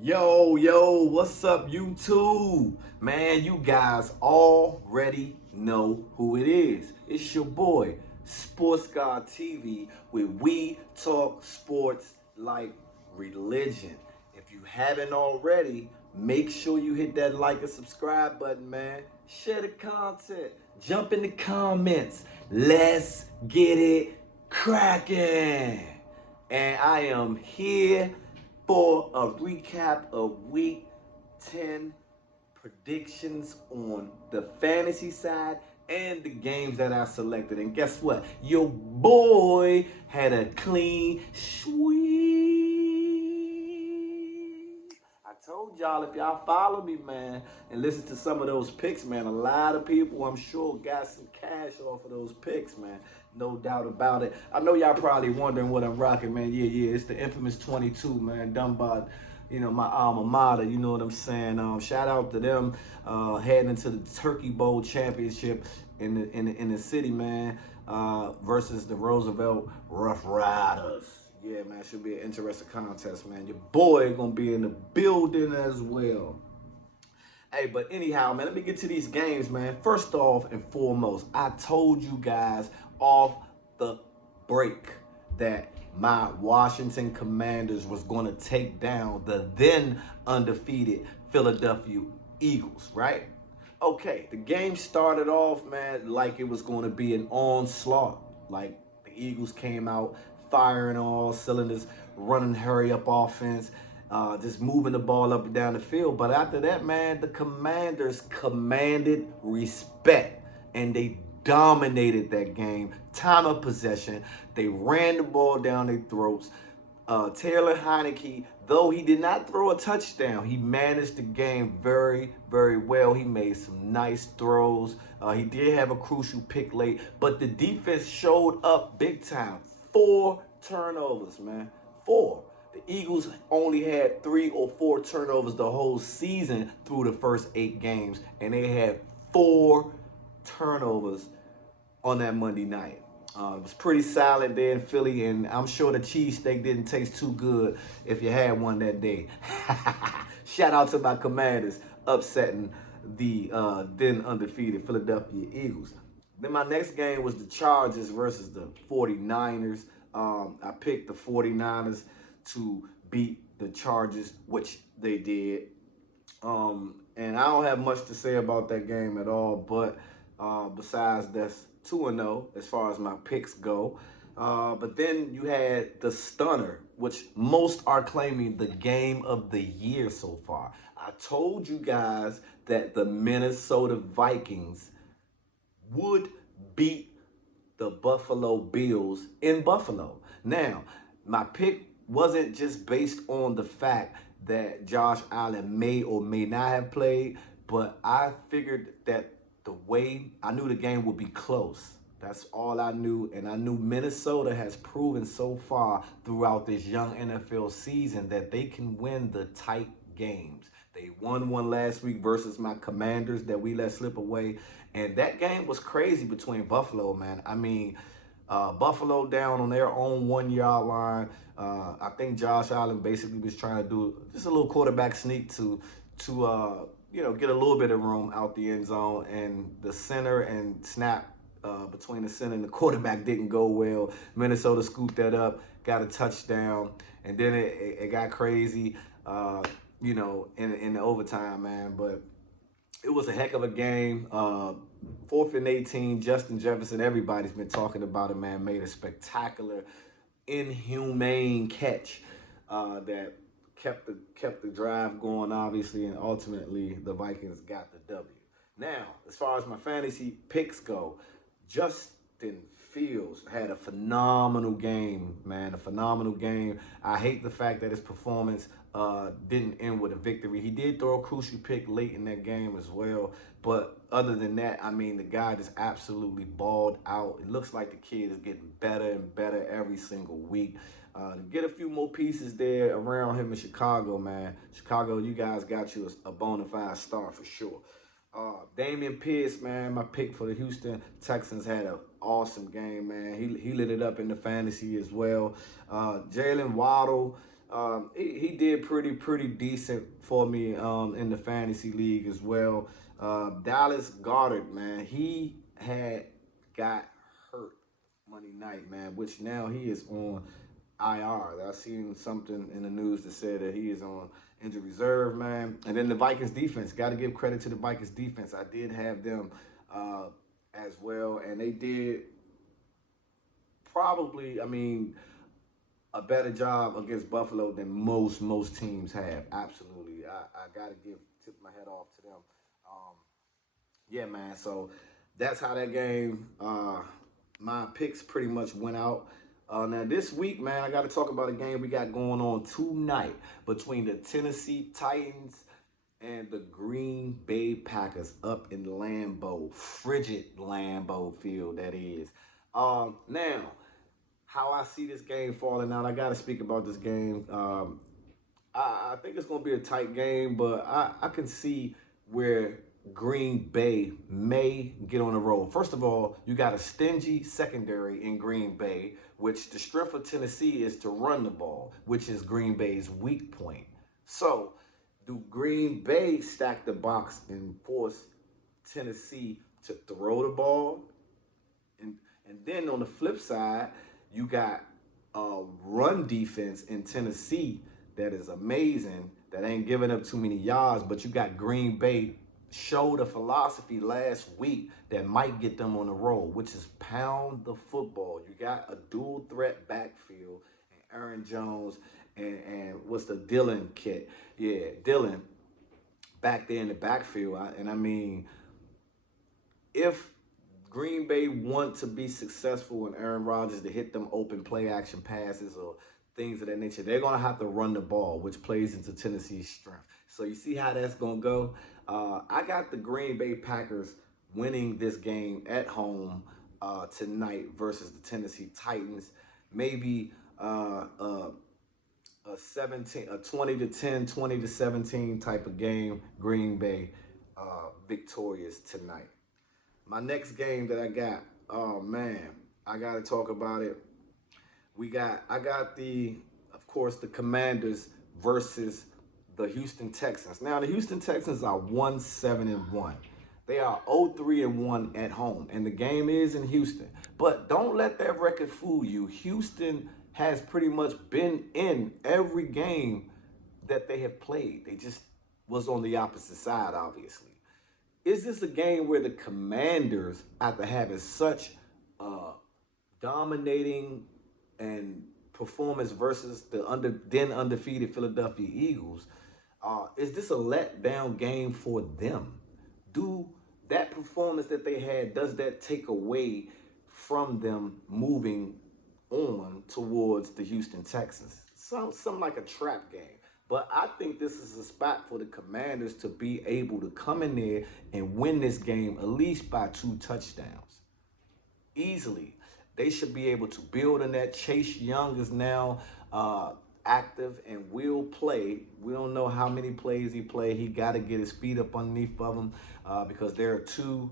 Yo, what's up, YouTube? Man, you guys already know who it is. It's your boy, Sports God TV, where we talk sports like religion. If you haven't already, make sure you hit that like and subscribe button, man. Share the content. Jump in the comments. Let's get it cracking. And I am here for a recap of week 10 predictions on the fantasy side and the games that I selected. And guess what? Your boy had a clean sweep. I told y'all, if y'all follow me, man, and listen to some of those picks, man, a lot of people, I'm sure, got some cash off of those picks, man. No doubt about it. I know y'all probably wondering what I'm rocking, man. Yeah, it's the infamous 22, man, done by my alma mater, you know what I'm saying? Shout out to them heading into the Turkey Bowl championship in the city, man, versus the Roosevelt Rough Riders. Yeah, man, should be an interesting contest, man. Your boy gonna be in the building as well. Hey, but anyhow, man, let me get to these games, man. First off and foremost, I told you guys off the break that my Washington Commanders was going to take down the then undefeated Philadelphia Eagles, right? Okay, the game started off, man, like it was going to be an onslaught. Like the Eagles came out firing on all cylinders, running hurry up offense, just moving the ball up and down the field. But after that, man, the Commanders commanded respect and they dominated that game. Time of possession, they ran the ball down their throats. Taylor Heineke, though he did not throw a touchdown, he managed the game very, very well. He made some nice throws. He did have a crucial pick late, but the defense showed up big time. 4 turnovers, man. 4. The Eagles only had 3 or 4 turnovers the whole season through the first 8 games, and they had 4 turnovers on that Monday night. It was pretty silent there in Philly, and I'm sure the cheesesteak didn't taste too good if you had one that day. Shout out to my Commanders upsetting the then undefeated Philadelphia Eagles. Then my next game was the Chargers versus the 49ers. I picked the 49ers to beat the Chargers, which they did. And I don't have much to say about that game at all, but besides that's 2-0 as far as my picks go. But then you had the stunner, which most are claiming the game of the year so far. I told you guys that the Minnesota Vikings would beat the Buffalo Bills in Buffalo. Now, my pick wasn't just based on the fact that Josh Allen may or may not have played, but I figured that the way I knew the game would be close. That's all I knew. And I knew Minnesota has proven so far throughout this young NFL season that they can win the tight games. They won one last week versus my Commanders that we let slip away. And that game was crazy between Buffalo, man. I mean, Buffalo down on their own 1 yard line. I think Josh Allen basically was trying to do just a little quarterback sneak to get a little bit of room out the end zone, and the center and snap between the center and the quarterback didn't go well. Minnesota scooped that up, got a touchdown, and then it got crazy, in the overtime, man. But it was a heck of a game. 4th and 18, Justin Jefferson, everybody's been talking about it, man, made a spectacular, inhumane catch that kept the drive going, obviously, and ultimately the Vikings got the W. Now, as far as my fantasy picks go, Justin Fields had a phenomenal game, man. A phenomenal game. I hate the fact that his performance didn't end with a victory. He did throw a crucial pick late in that game as well. But other than that, I mean, the guy just absolutely balled out. It looks like the kid is getting better and better every single week. To get a few more pieces there around him in Chicago, man. Chicago, you guys got you a bona fide star for sure. Damian Pierce, man, my pick for the Houston Texans, had an awesome game, man. He lit it up in the fantasy as well. Jalen Waddle, He did pretty decent for me in the fantasy league as well. Dallas Goddard, man, he had got hurt Monday night, man, which now he is on IR. I seen something in the news that said that he is on injured reserve, man. And then the Vikings defense, got to give credit to the Vikings defense. I did have them uh, as well, and they did probably, I mean, a better job against Buffalo than most teams have. Absolutely, I gotta tip my head off to them. Um, yeah, man. So that's how that game. My picks pretty much went out. Now this week, man, I got to talk about a game we got going on tonight between the Tennessee Titans and the Green Bay Packers up in Lambeau, frigid Lambeau Field, that is. Now, how I see this game falling out, I got to speak about this game. I think it's going to be a tight game, but I can see where Green Bay may get on the road. First of all, you got a stingy secondary in Green Bay, which the strength of Tennessee is to run the ball, which is Green Bay's weak point. So, do Green Bay stack the box and force Tennessee to throw the ball? And and then on the flip side, you got a run defense in Tennessee that is amazing, that ain't giving up too many yards, but you got Green Bay showed a philosophy last week that might get them on the road, which is pound the football. You got a dual threat backfield and Aaron Jones and what's the Dylan kid? Yeah, Dylan back there in the backfield. And I mean, if Green Bay want to be successful and Aaron Rodgers to hit them open play action passes or things of that nature, they're going to have to run the ball, which plays into Tennessee's strength. So you see how that's going to go. I got the Green Bay Packers winning this game at home tonight versus the Tennessee Titans. Maybe a 20 to 10, 20 to 17 type of game. Green Bay victorious tonight. My next game that I got, oh man, I gotta talk about it. I got of course, the Commanders versus the Houston Texans. Now the Houston Texans are 1-7-1. They are 0-3-1 at home, and the game is in Houston. But don't let that record fool you. Houston has pretty much been in every game that they have played. They just was on the opposite side, obviously. Is this a game where the Commanders, after having such dominating and performance versus the then undefeated Philadelphia Eagles, is this a letdown game for them? Do that performance that they had, does that take away from them moving on towards the Houston Texans? Something like a trap game. But I think this is a spot for the Commanders to be able to come in there and win this game at least by 2 touchdowns. Easily. They should be able to build on that. Chase Young is now active and will play. We don't know how many plays he played. He got to get his feet up underneath of him because there are 2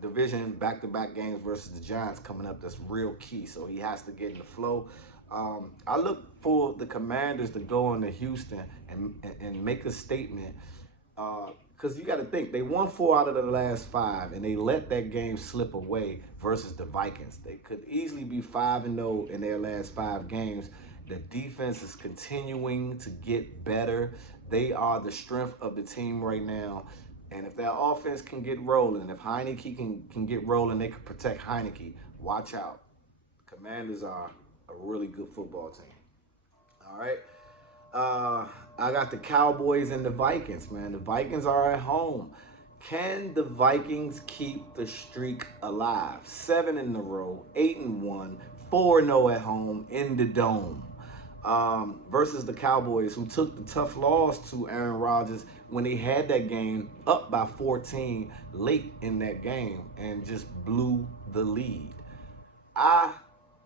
division back-to-back games versus the Giants coming up. That's real key. So he has to get in the flow. I look for the Commanders to go into Houston and make a statement because you got to think they won 4 out of the last 5 and they let that game slip away versus the Vikings. They could easily be 5-0 in their last 5 games. The defense is continuing to get better. They are the strength of the team right now. And if their offense can get rolling, if Heineke can get rolling, they can protect Heineke. Watch out. Commanders are a really good football team. All right. I got the Cowboys and the Vikings, man. The Vikings are at home. Can the Vikings keep the streak alive? 7 in a row, 8-1, 4-0 at home in the dome. Versus the Cowboys, who took the tough loss to Aaron Rodgers when they had that game up by 14 late in that game and just blew the lead. I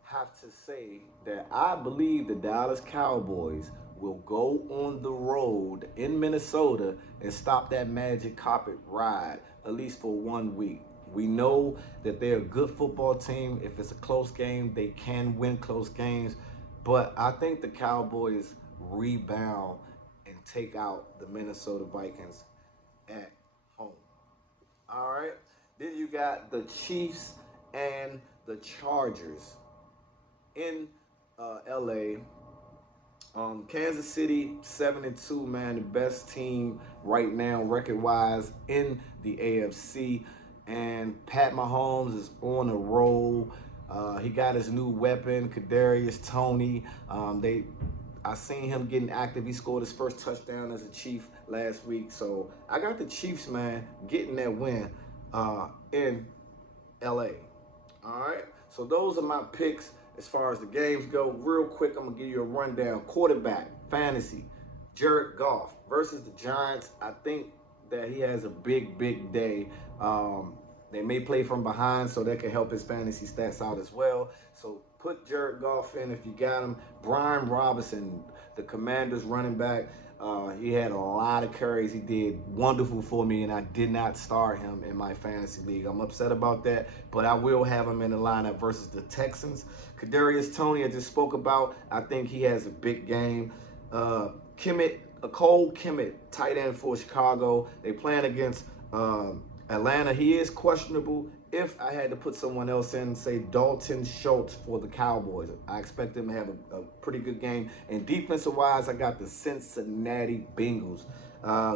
have to say that I believe the Dallas Cowboys will go on the road in Minnesota and stop that magic carpet ride at least for 1 week. We know that they're a good football team. If it's a close game, they can win close games. But I think the Cowboys rebound and take out the Minnesota Vikings at home. All right. Then you got the Chiefs and the Chargers in LA. Kansas City 7-2, man, the best team right now, record-wise, in the AFC. And Pat Mahomes is on a roll. He got his new weapon, Kadarius Toney. I seen him getting active. He scored his first touchdown as a Chief last week. So I got the Chiefs, man, getting that win in LA. All right. So those are my picks as far as the games go. Real quick, I'm gonna give you a rundown. Quarterback, fantasy, Jared Goff versus the Giants. I think that he has a big day. They may play from behind, so that can help his fantasy stats out as well. So put Jared Goff in if you got him. Brian Robinson, the Commanders running back. He had a lot of carries. He did wonderful for me, and I did not start him in my fantasy league. I'm upset about that, but I will have him in the lineup versus the Texans. Kadarius Toney, I just spoke about. I think he has a big game. Cole Kemet, tight end for Chicago. They playing against Atlanta. He is questionable. If I had to put someone else in, say Dalton Schultz for the Cowboys, I expect them to have a pretty good game. And defensive-wise, I got the Cincinnati Bengals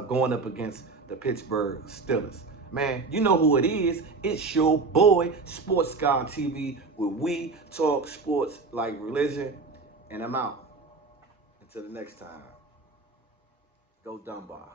going up against the Pittsburgh Steelers. Man, you know who it is. It's your boy, Sports Guy TV, where we talk sports like religion. And I'm out. Until the next time, go Dunbar.